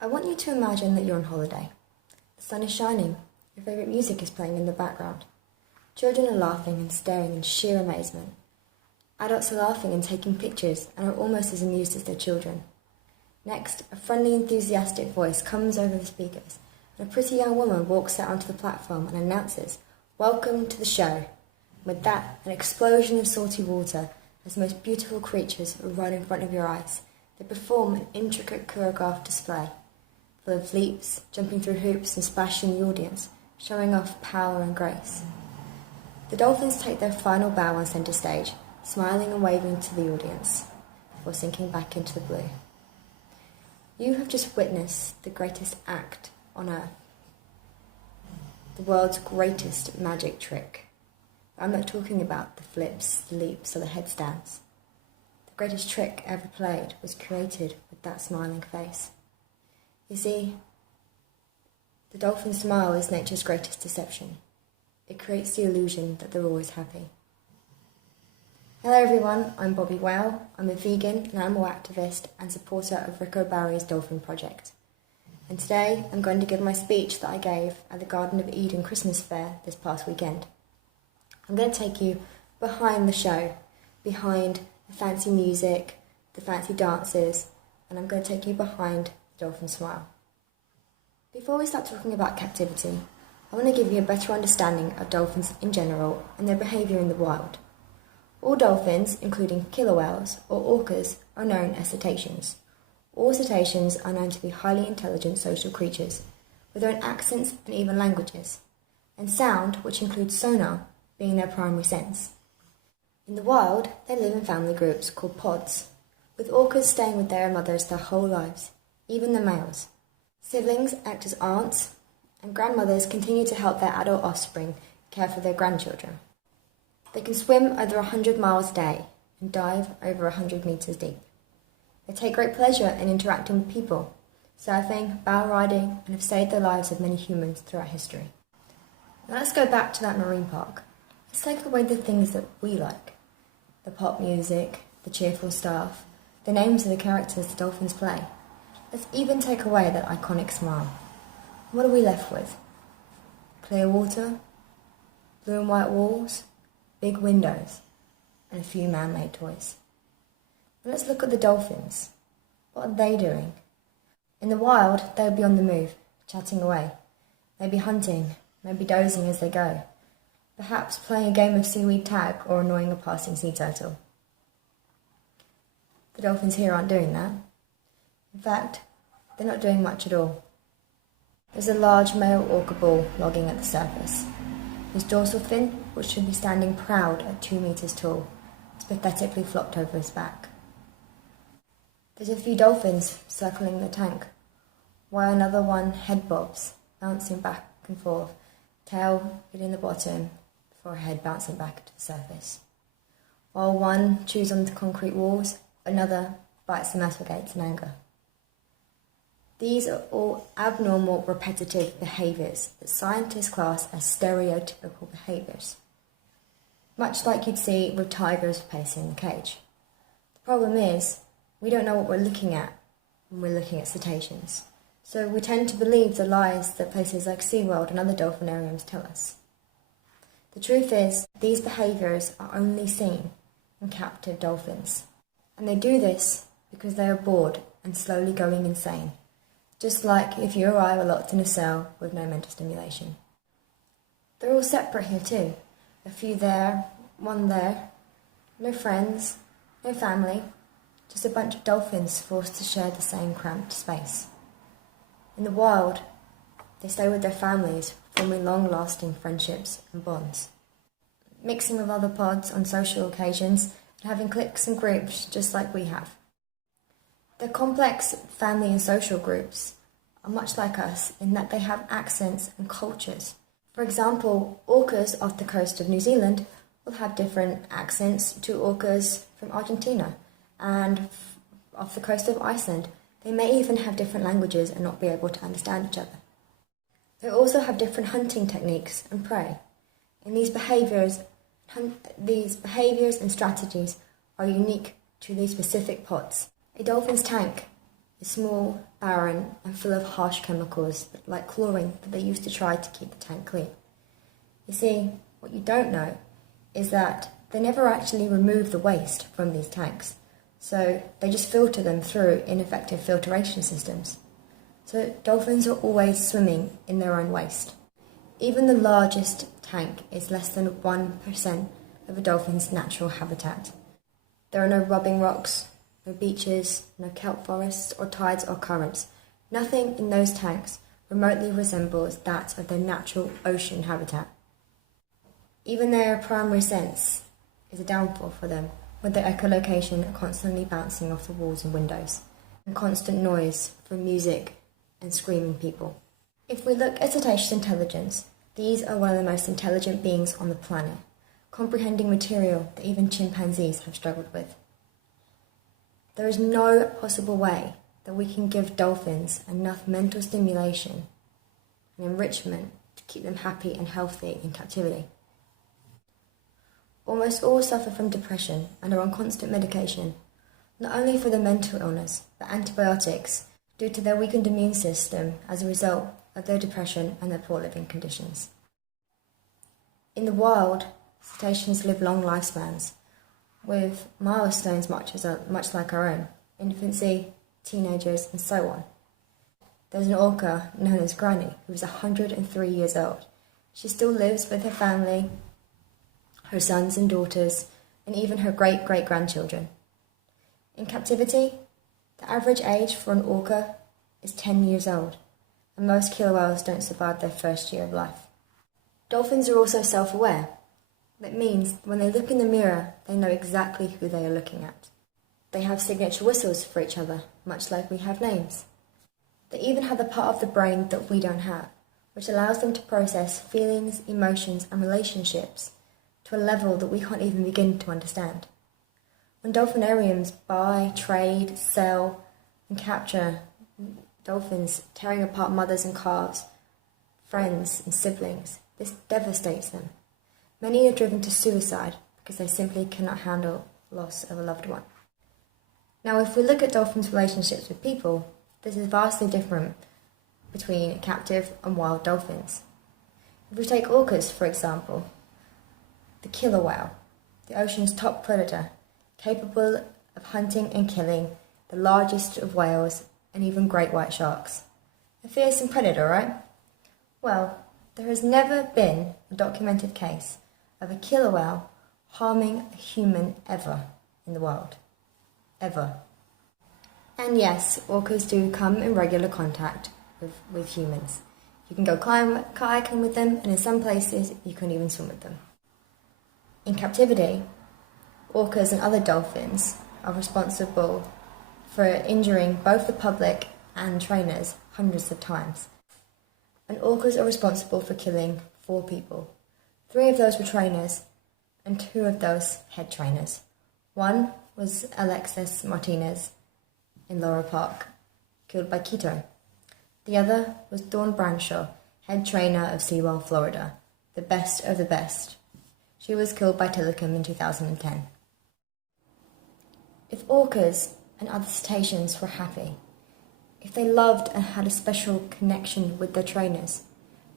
I want you to imagine that you're on holiday. The sun is shining, your favourite music is playing in the background. Children are laughing and staring in sheer amazement. Adults are laughing and taking pictures and are almost as amused as their children. Next, a friendly, enthusiastic voice comes over the speakers, and a pretty young woman walks out onto the platform and announces, "Welcome to the show." With that, an explosion of salty water as the most beautiful creatures are right in front of your eyes. They perform an intricate choreographed display, full of leaps, jumping through hoops and splashing the audience, showing off power and grace. The dolphins take their final bow on centre stage, smiling and waving to the audience, before sinking back into the blue. You have just witnessed the greatest act on earth, the world's greatest magic trick. I'm not talking about the flips, the leaps, or the headstands. The greatest trick ever played was created with that smiling face. You see, the dolphin smile is nature's greatest deception. It creates the illusion that they're always happy. Hello everyone, I'm BobbieWhale. I'm a vegan and animal activist and supporter of Rico Barry's Dolphin project. And today I'm going to give my speech that I gave at the Garden of Eden Christmas Fair this past weekend. I'm going to take you behind the show, behind the fancy music, the fancy dances, and I'm going to take you behind the dolphin smile. Before we start talking about captivity, I want to give you a better understanding of dolphins in general and their behaviour in the wild. All dolphins, including killer whales or orcas, are known as cetaceans. All cetaceans are known to be highly intelligent social creatures, with their own accents and even languages, and sound, which includes sonar, being their primary sense. In the wild, they live in family groups called pods, with orcas staying with their mothers their whole lives, even the males. Siblings act as aunts, and grandmothers continue to help their adult offspring care for their grandchildren. They can swim over 100 miles a day and dive over 100 metres deep. They take great pleasure in interacting with people, surfing, bow riding, and have saved the lives of many humans throughout history. Now let's go back to that marine park. Let's take away the things that we like. The pop music, the cheerful staff, the names of the characters the dolphins play. Let's even take away that iconic smile. What are we left with? Clear water, blue and white walls, big windows, and a few man-made toys. Now let's look at the dolphins. What are they doing? In the wild, they would be on the move, chatting away, maybe hunting, maybe dozing as they go, perhaps playing a game of seaweed tag or annoying a passing sea turtle. The dolphins here aren't doing that. In fact, they're not doing much at all. There's a large male orca bull logging at the surface. His dorsal fin, which should be standing proud at 2 metres tall, is pathetically flopped over his back. There's a few dolphins circling the tank, while another one head bobs, bouncing back and forth, tail hitting the bottom before head bouncing back to the surface. While one chews on the concrete walls, another bites the metal gates in anger. These are all abnormal, repetitive behaviours that scientists class as stereotypical behaviours, much like you'd see with tigers pacing the cage. The problem is, we don't know what we're looking at when we're looking at cetaceans, so we tend to believe the lies that places like SeaWorld and other dolphinariums tell us. The truth is, these behaviours are only seen in captive dolphins, and they do this because they are bored and slowly going insane. Just like if you or I were locked in a cell with no mental stimulation. They're all separate here too. A few there, one there. No friends, no family, just a bunch of dolphins forced to share the same cramped space. In the wild, they stay with their families, forming long-lasting friendships and bonds. Mixing with other pods on social occasions and having cliques and groups just like we have. Their complex family and social groups are much like us in that they have accents and cultures. For example, orcas off the coast of New Zealand will have different accents to orcas from Argentina, and off the coast of Iceland, they may even have different languages and not be able to understand each other. They also have different hunting techniques and prey, and these behaviours and strategies are unique to these specific pods. A dolphin's tank is small, barren, and full of harsh chemicals like chlorine that they use to try to keep the tank clean. You see, what you don't know is that they never actually remove the waste from these tanks, so they just filter them through ineffective filtration systems. So dolphins are always swimming in their own waste. Even the largest tank is less than 1% of a dolphin's natural habitat. There are no rubbing rocks, no beaches, no kelp forests or tides or currents. Nothing in those tanks remotely resembles that of their natural ocean habitat. Even their primary sense is a downfall for them, with their echolocation constantly bouncing off the walls and windows, and constant noise from music and screaming people. If we look at cetaceous intelligence, these are one of the most intelligent beings on the planet, comprehending material that even chimpanzees have struggled with. There is no possible way that we can give dolphins enough mental stimulation and enrichment to keep them happy and healthy in captivity. Almost all suffer from depression and are on constant medication, not only for their mental illness, but antibiotics due to their weakened immune system as a result of their depression and their poor living conditions. In the wild, cetaceans live long lifespans, with milestones much like our own: infancy, teenagers, and so on. There's an orca known as Granny, who is 103 years old. She still lives with her family, her sons and daughters, and even her great-great-grandchildren. In captivity, the average age for an orca is 10 years old, and most killer whales don't survive their first year of life. Dolphins are also self-aware. That means when they look in the mirror, they know exactly who they are looking at. They have signature whistles for each other, much like we have names. They even have the part of the brain that we don't have, which allows them to process feelings, emotions, and relationships to a level that we can't even begin to understand. When dolphinariums buy, trade, sell, and capture dolphins, tearing apart mothers and calves, friends and siblings, this devastates them. Many are driven to suicide because they simply cannot handle loss of a loved one. Now, if we look at dolphins' relationships with people, this is vastly different between captive and wild dolphins. If we take orcas, for example, the killer whale, the ocean's top predator, capable of hunting and killing the largest of whales and even great white sharks. A fearsome predator, right? Well, there has never been a documented case of a killer whale harming a human ever in the world. Ever. And yes, orcas do come in regular contact with humans. You can go kayaking with them, and in some places you can even swim with them. In captivity, orcas and other dolphins are responsible for injuring both the public and trainers hundreds of times. And orcas are responsible for killing 4 people. 3 of those were trainers, and 2 of those head trainers. One was Alexis Martinez in Laurel Park, killed by Quito. The other was Dawn Branshaw, head trainer of SeaWorld, Florida, the best of the best. She was killed by Telecom in 2010. If orcas and other cetaceans were happy, if they loved and had a special connection with their trainers,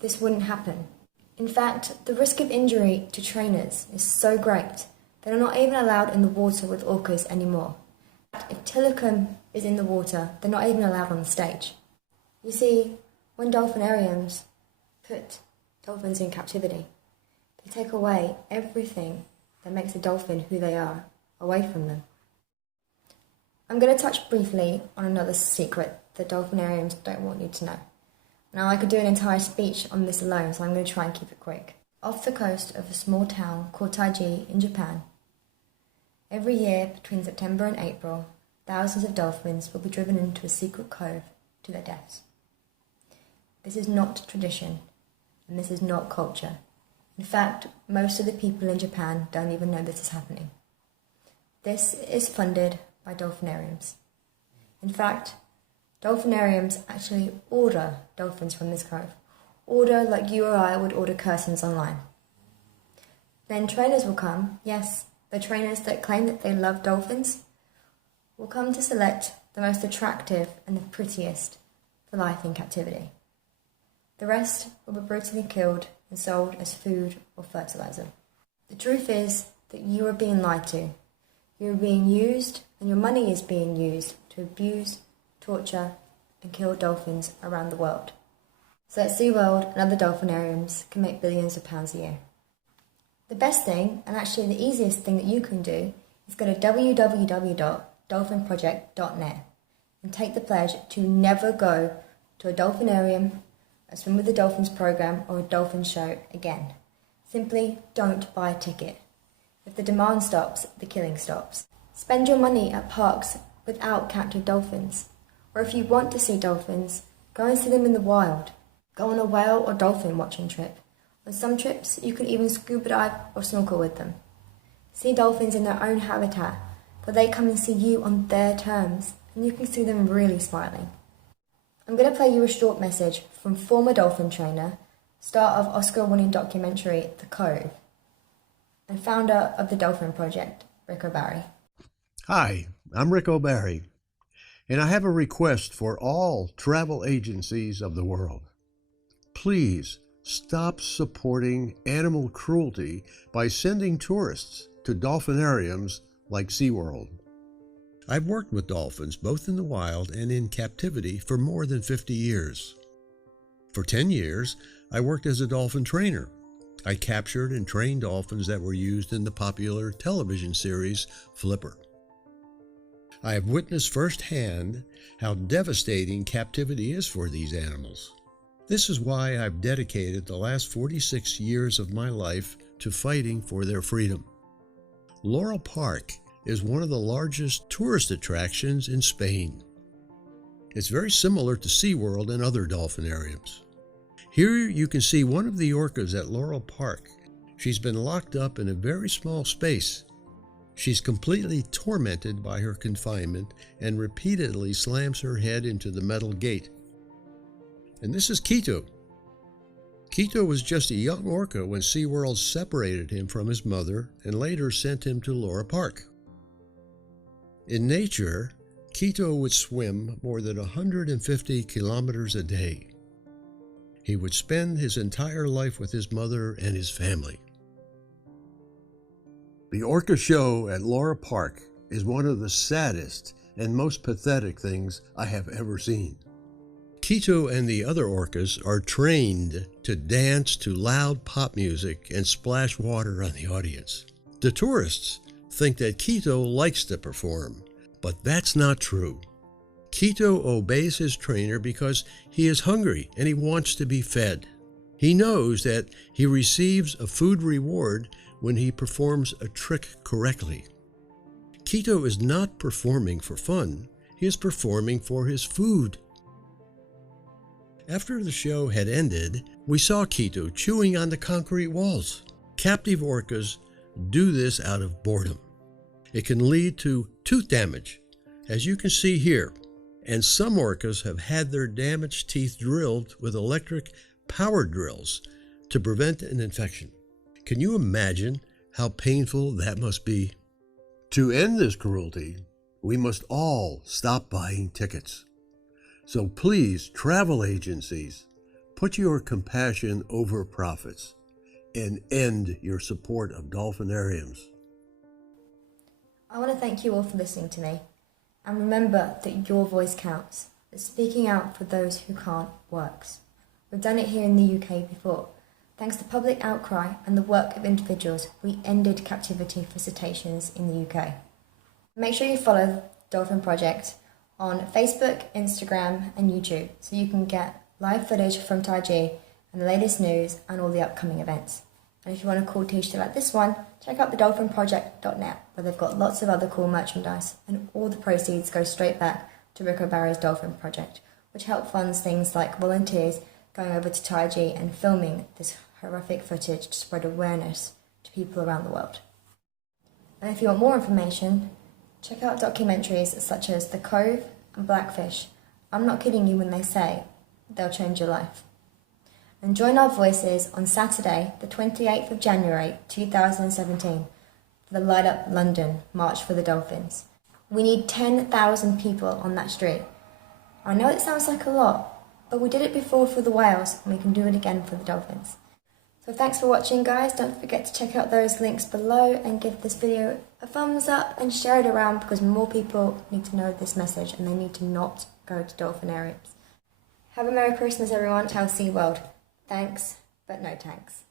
this wouldn't happen. In fact, the risk of injury to trainers is so great that they're not even allowed in the water with orcas anymore. If Telecom is in the water, they're not even allowed on the stage. You see, when dolphinariums put dolphins in captivity, they take away everything that makes a dolphin who they are away from them. I'm going to touch briefly on another secret that dolphinariums don't want you to know. Now, I could do an entire speech on this alone, so I'm going to try and keep it quick. Off the coast of a small town called Taiji in Japan, every year between September and April, thousands of dolphins will be driven into a secret cove to their deaths. This is not tradition, and this is not culture. In fact, most of the people in Japan don't even know this is happening. This is funded by dolphinariums. In fact, dolphinariums actually order dolphins from this cove. Order like you or I would order curtains online. Then trainers will come, yes, the trainers that claim that they love dolphins will come to select the most attractive and the prettiest for life in captivity. The rest will be brutally killed and sold as food or fertilizer. The truth is that you are being lied to. You are being used, and your money is being used to abuse, torture, and kill dolphins around the world, so that SeaWorld and other dolphinariums can make billions of pounds a year. The best thing, and actually the easiest thing that you can do, is go to www.dolphinproject.net and take the pledge to never go to a dolphinarium, a Swim with the Dolphins program, or a dolphin show again. Simply don't buy a ticket. If the demand stops, the killing stops. Spend your money at parks without captive dolphins. Or if you want to see dolphins, go and see them in the wild. Go on a whale or dolphin watching trip. On some trips, you can even scuba dive or snorkel with them. See dolphins in their own habitat, for they come and see you on their terms, and you can see them really smiling. I'm going to play you a short message from former dolphin trainer, star of Oscar-winning documentary The Cove, and founder of the Dolphin Project, Rick O'Barry. Hi, I'm Rick O'Barry, and I have a request for all travel agencies of the world. Please stop supporting animal cruelty by sending tourists to dolphinariums like SeaWorld. I've worked with dolphins both in the wild and in captivity for more than 50 years. For 10 years, I worked as a dolphin trainer. I captured and trained dolphins that were used in the popular television series Flipper. I have witnessed firsthand how devastating captivity is for these animals. This is why I've dedicated the last 46 years of my life to fighting for their freedom. Laurel Park is one of the largest tourist attractions in Spain. It's very similar to SeaWorld and other dolphinariums. Here you can see one of the orcas at Laurel Park. She's been locked up in a very small space. She's completely tormented by her confinement and repeatedly slams her head into the metal gate. And this is Quito. Quito was just a young orca when SeaWorld separated him from his mother and later sent him to Laurel Park. In nature, Quito would swim more than 150 kilometers a day. He would spend his entire life with his mother and his family. The orca show at Laurel Park is one of the saddest and most pathetic things I have ever seen. Quito and the other orcas are trained to dance to loud pop music and splash water on the audience. The tourists think that Quito likes to perform, but that's not true. Quito obeys his trainer because he is hungry and he wants to be fed. He knows that he receives a food reward when he performs a trick correctly. Quito is not performing for fun, he is performing for his food. After the show had ended, we saw Quito chewing on the concrete walls. Captive orcas do this out of boredom. It can lead to tooth damage, as you can see here, and some orcas have had their damaged teeth drilled with electric power drills to prevent an infection. Can you imagine how painful that must be? To end this cruelty, we must all stop buying tickets. So please, travel agencies, put your compassion over profits and end your support of dolphinariums. I want to thank you all for listening to me. And remember that your voice counts, that speaking out for those who can't works. We've done it here in the UK before. Thanks to public outcry and the work of individuals, we ended captivity for cetaceans in the UK. Make sure you follow Dolphin Project on Facebook, Instagram and YouTube so you can get live footage from Taiji and the latest news and all the upcoming events. And if you want a cool t-shirt like this one, check out the dolphinproject.net where they've got lots of other cool merchandise and all the proceeds go straight back to Rick O'Barry's Dolphin Project, which help funds things like volunteers going over to Taiji and filming this horrific footage to spread awareness to people around the world. And if you want more information, check out documentaries such as The Cove and Blackfish. I'm not kidding you when they say they'll change your life. And join our voices on Saturday, the 28th of January 2017 for the Light Up London March for the Dolphins. We need 10,000 people on that street. I know it sounds like a lot, but we did it before for the whales and we can do it again for the dolphins. So thanks for watching, guys. Don't forget to check out those links below and give this video a thumbs up and share it around, because more people need to know this message and they need to not go to dolphinariums. Have a Merry Christmas, everyone. Tell SeaWorld. Thanks, but no thanks.